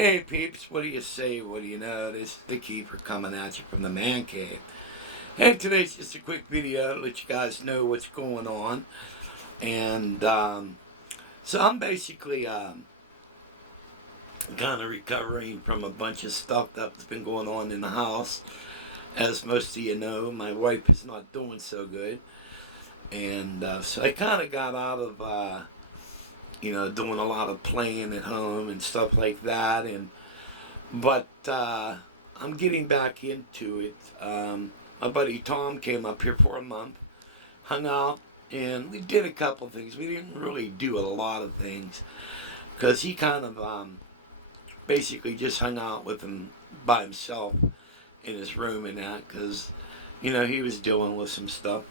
Hey peeps, what do you say? What do you know? This is the Keeper coming at you from the man cave. Hey, today's just a quick video to let you guys know what's going on. And so I'm basically kind of recovering from a bunch of stuff that's been going on in the house. As most of you know, my wife is not doing so good. And so I kind of got out of, doing a lot of playing at home and stuff like that. But I'm getting back into it. My buddy Tom came up here for a month, hung out, and we did a couple things. We didn't really do a lot of things because he kind of basically just hung out with him by himself in his room and that because, he was dealing with some stuff.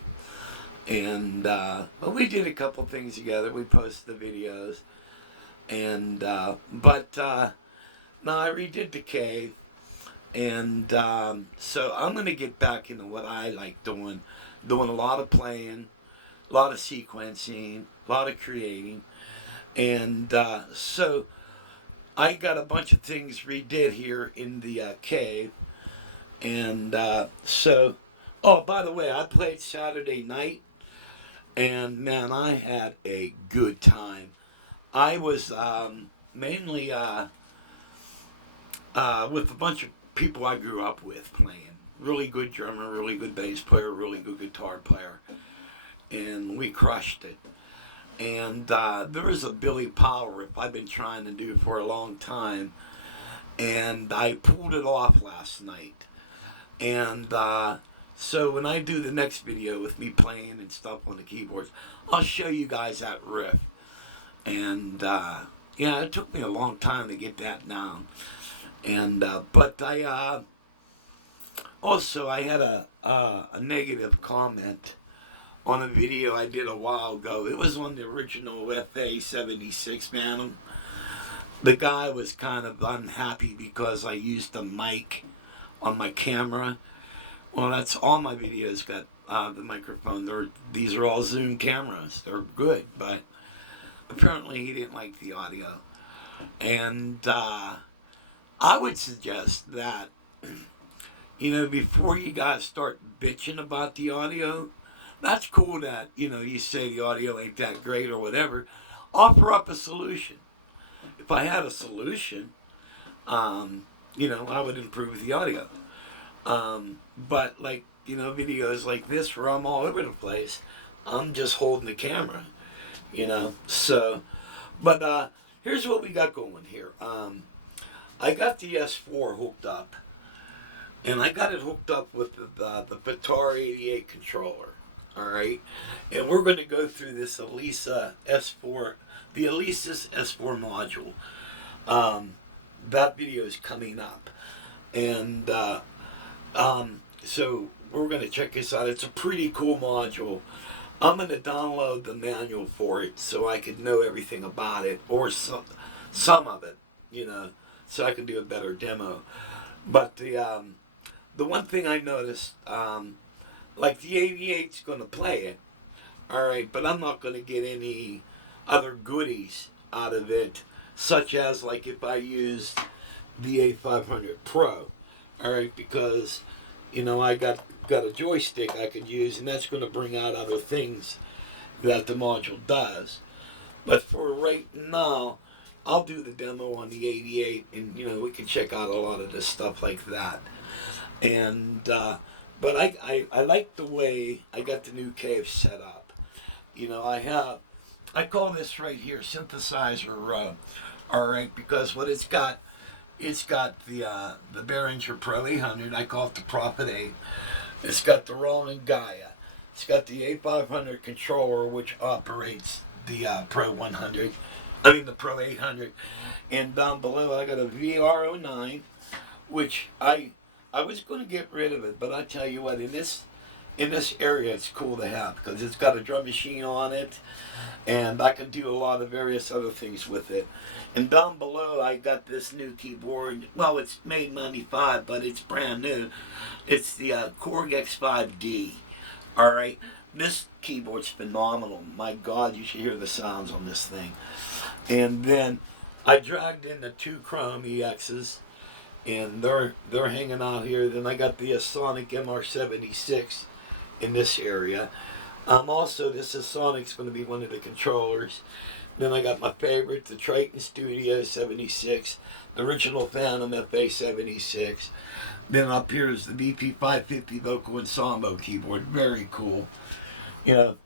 And but we did a couple things together. We posted the videos, and no, I redid the cave. And so I'm going to get back into what I like doing a lot of playing, a lot of sequencing, a lot of creating. And so I got a bunch of things redid here in the cave. And oh, by the way, I played Saturday night. And man, I had a good time. I was mainly with a bunch of people I grew up with playing. Really good drummer, really good bass player, really good guitar player. And we crushed it. And there was a Billy Powell riff I've been trying to do for a long time. And I pulled it off last night. And so when I do the next video with me playing and stuff on the keyboards, I'll show you guys that riff. And yeah, it took me a long time to get that down. And but I also I had a negative comment on a video I did a while ago. It was on the original FA-76 Phantom. The guy was kind of unhappy because I used the mic on my camera. Well, that's all my videos got the microphone. These are all Zoom cameras. They're good, but apparently he didn't like the audio. And I would suggest that, before you guys start bitching about the audio, that's cool that, you say the audio ain't that great or whatever. Offer up a solution. If I had a solution, I would improve the audio. But like, videos like this where I'm all over the place, I'm just holding the camera, So, but here's what we got going here. I got the S4 hooked up, and I got it hooked up with the Pitar 88 controller. All right, and we're going to go through this Alesis S4, the Alesis S4 module. That video is coming up, and so we're going to check this out. It's a pretty cool module. I'm going to download the manual for it so I can know everything about it, or some of it, so I can do a better demo. But the one thing I noticed, like the 88's going to play it, all right, but I'm not going to get any other goodies out of it, such as like if I used the A500 Pro, all right, because I got a joystick I could use, and that's going to bring out other things that the module does. But for right now, I'll do the demo on the 88, and we can check out a lot of this stuff like that. And but I like the way I got the new cave set up. I call this right here synthesizer, all right, because what it's got the Behringer Pro 800. I call it the Prophet 8. It's got the Roland Gaia. It's got the A500 controller, which operates the Pro 100. I mean the Pro 800. And down below I got a VR09, which I was going to get rid of it, but I tell you what, in this area it's cool to have because it's got a drum machine on it, and I can do a lot of various other things with it. And down below I got this new keyboard. Well, it's made 95, but it's brand new. It's the Korg X5D. All right, this keyboard's phenomenal. My God, you should hear the sounds on this thing. And then I dragged in the two Chrome EXs, and they're hanging out here. Then I got the Sonic MR76 in this area. Also, this Sonic's going to be one of the controllers. Then I got my favorite, the Triton Studio 76, the original Phantom FA76. Then up here is the VP550 Vocal Ensemble keyboard, very cool. You know,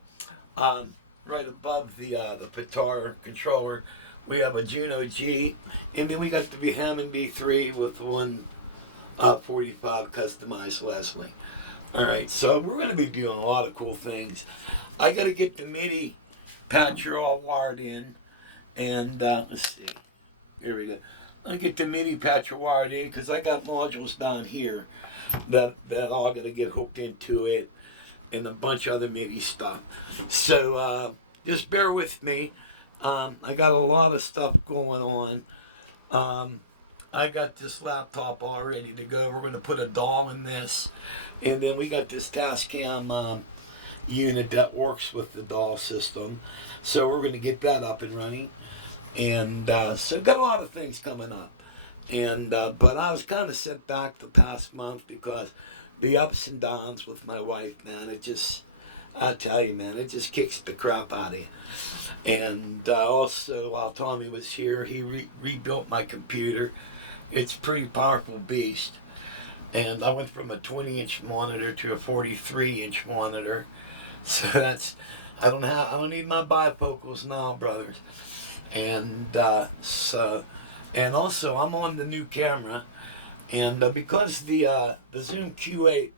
right above the Pitar controller, we have a Juno G, and then we got the Hammond B3 with one 45 customized Leslie. All right, so we're going to be doing a lot of cool things. I got to get the MIDI patcher all wired in, and let's see. Here we go. I get the MIDI patcher wired in because I got modules down here that all got to get hooked into it, and a bunch of other MIDI stuff. So just bear with me. I got a lot of stuff going on. I got this laptop all ready to go. We're going to put a DAW in this. And then we got this Tascam unit that works with the DAW system. So we're going to get that up and running. And so got a lot of things coming up. And but I was kind of set back the past month because the ups and downs with my wife, man, it just, I tell you, man, it just kicks the crap out of you. And also, while Tommy was here, he rebuilt my computer. It's a pretty powerful beast. And I went from a 20-inch monitor to a 43-inch monitor. So that's, I don't need my bifocals now, brothers. And and also I'm on the new camera. And because the Zoom Q8,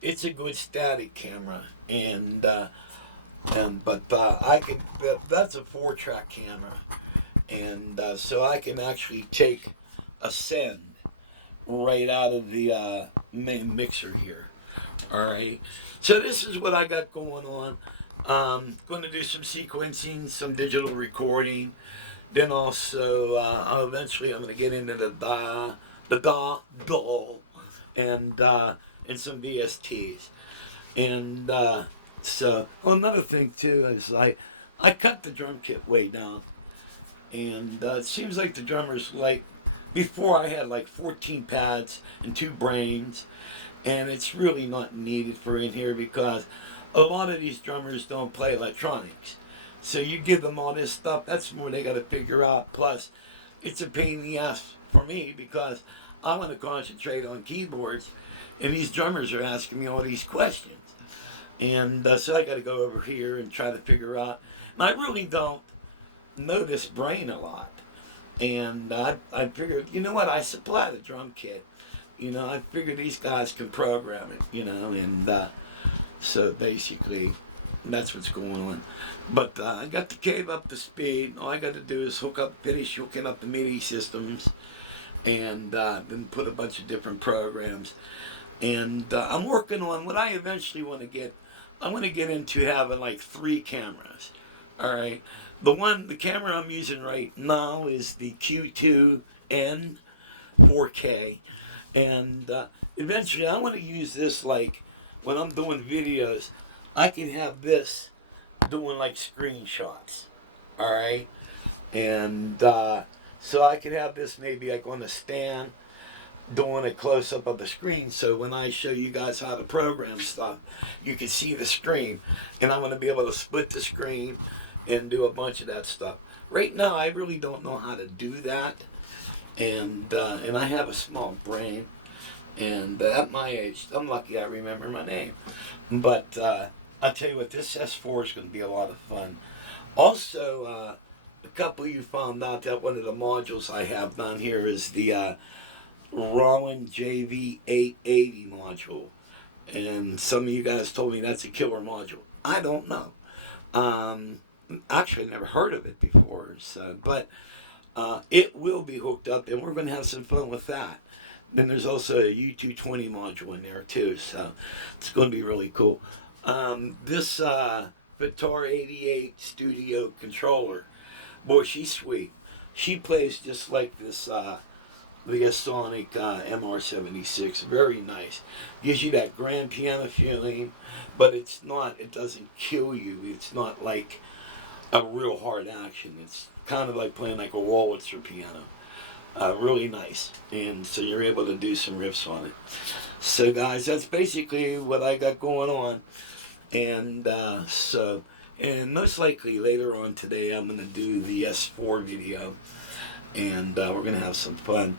it's a good static camera. But I can, that's a 4-track camera. And so I can actually take a send right out of the main mixer here. Alright, so this is what I got going on. Going to do some sequencing, some digital recording. Then also, eventually I'm going to get into the DAW, and some VSTs. And so, another thing too is I cut the drum kit way down. And it seems like the drummers like, before I had like 14 pads and 2 brains, and it's really not needed for in here because a lot of these drummers don't play electronics. So you give them all this stuff, that's more they got to figure out. Plus, it's a pain in the ass for me because I want to concentrate on keyboards, and these drummers are asking me all these questions. And so I got to go over here and try to figure out. And I really don't know this brain a lot. And I figured, you know what, I supply the drum kit. You know, I figured these guys can program it, you know, and so basically that's what's going on. But I got the cave up to speed. All I got to do is finish hooking up the MIDI systems, and then put a bunch of different programs. And I'm working on what I eventually want to get. I want to get into having like 3 cameras. All right. The camera I'm using right now is the Q2N 4K. And eventually I want to use this like when I'm doing videos. I can have this doing like screenshots. All right. And so I could have this maybe like on a stand doing a close-up of the screen, so when I show you guys how to program stuff, you can see the screen. And I'm going to be able to split the screen and do a bunch of that stuff. Right now, I really don't know how to do that, and I have a small brain, and at my age, I'm lucky I remember my name. But I'll tell you what, this S4 is going to be a lot of fun. Also, a couple of you found out that one of the modules I have down here is the Roland JV880 module, and some of you guys told me that's a killer module. I don't know. Actually, I never heard of it before. So, but it will be hooked up, and we're going to have some fun with that. Then there's also a U220 module in there too, so it's going to be really cool. This Vitar 88 Studio controller, boy, she's sweet. She plays just like this. The Sonic MR76, very nice. Gives you that grand piano feeling, but it doesn't kill you. It's not like a real hard action. kind of like playing like a Wurlitzer piano. Really nice, and so you're able to do some riffs on it. So guys, that's basically what I got going on, and and most likely later on today I'm going to do the S4 video, and we're going to have some fun.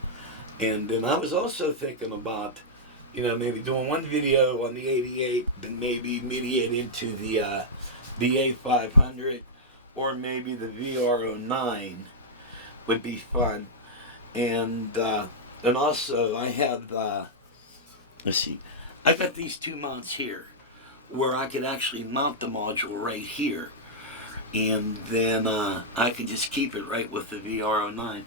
And then I was also thinking about, maybe doing one video on the 88, then maybe mediate into the A500, or maybe the VR09 would be fun. And also I have let's see, I got these two mounts here where I could actually mount the module right here, and then I can just keep it right with the VR09.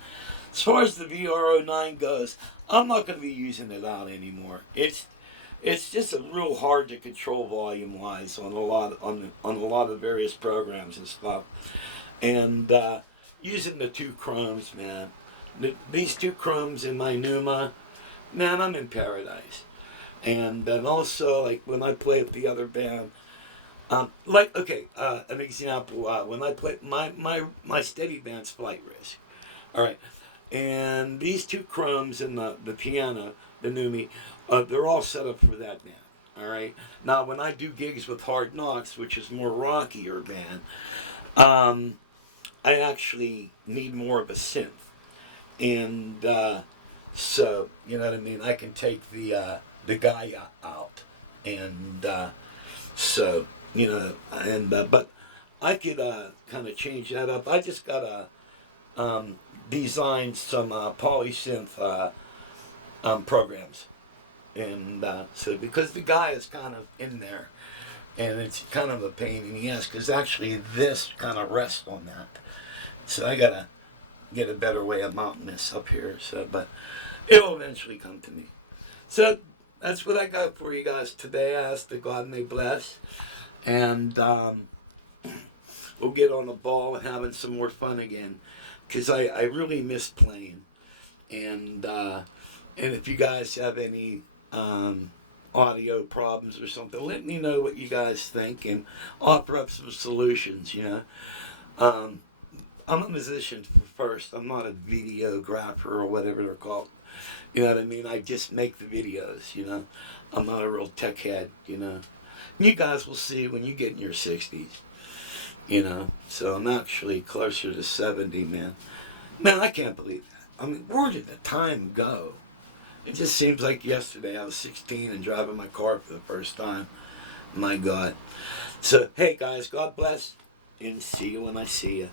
As far as the VR09 goes, I'm not going to be using it out anymore. It's just a real hard to control volume wise on a lot of various programs and stuff. And using the two chromes, man. These two chromes in my Numa, man, I'm in paradise. And then also, like when I play with the other band, an example, when I play my steady band's Flight Risk, all right, and these two chromes in the piano, the Numi, they're all set up for that band. All right. Now, when I do gigs with Hard Knocks, which is more rockier band, I actually need more of a synth. And so, you know what I mean? I can take the Gaia out. And so, but I could kind of change that up. I just got to design some polysynth programs. And so, because the Gaia is kind of in there, and it's kind of a pain in the ass, because actually this kind of rests on that. So I got to get a better way of mounting this up here. So, but it'll eventually come to me. So that's what I got for you guys today. I ask that God may bless, and we'll get on the ball and having some more fun again, because I really miss playing. And if you guys have any audio problems or something, let me know what you guys think and offer up some solutions. I'm a musician first. I'm not a videographer or whatever they're called. You know what I mean? I just make the videos, I'm not a real tech head, You guys will see when you get in your 60s, So I'm actually closer to 70, man. Man, I can't believe that. I mean, where did the time go? It just seems like yesterday I was 16 and driving my car for the first time. My God. So, hey guys, God bless, and see you when I see you.